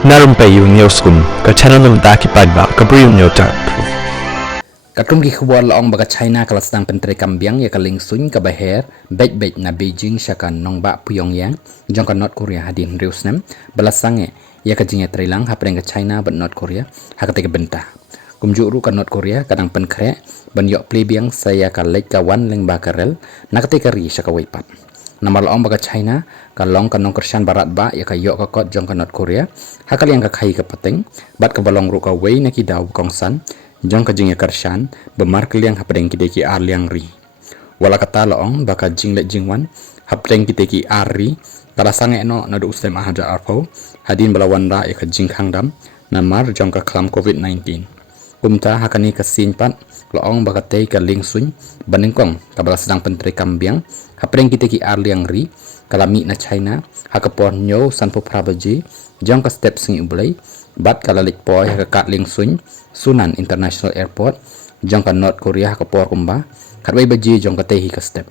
narum payu newskum ka channel num ta ki padba ka briu nyota Katum ki khubor la ong baga China kala sedang pentre kambiang ya kaling sun ka baher bet na Beijing syakan nongba Pyongyang jong ka North Korea hadin riusnem balasange ya ka jinge trilang hapreng ka China ban North Korea hakate ka bentah kumjuru ka North Korea kadang penkre ban yok plebiang saya ka lek ka wan leng bakarel nakate ka ri syaka waipat namal ong baga China ka long ka nong kersyan barat ba ya ka yok ka kot jong ka North Korea hakal yang ka khai ka pateng bat ka balong ru ka wei na ki daw kongsan jong ka jing karshan bemar keliang hapdeng kideki ar liang ri wala kata loong baka jing le jingwan hapdeng kideki ari kala sange no nadu ustem ahaja arpo hadin balawan ra ya ka jing khangdam namar jong ka klam covid-19 kumta hakani ka sin pat loong baka te ka ling sun banengkong kabala sedang pentre kambiang hapdeng kideki ar liang ri kalami na China hakapon nyo sanpo prabaji jong ka step singi ublay bat kalalik poy ka katling sun Sunan International Airport jong ka North Korea ka por kumba katway baji jong ka tehi ka step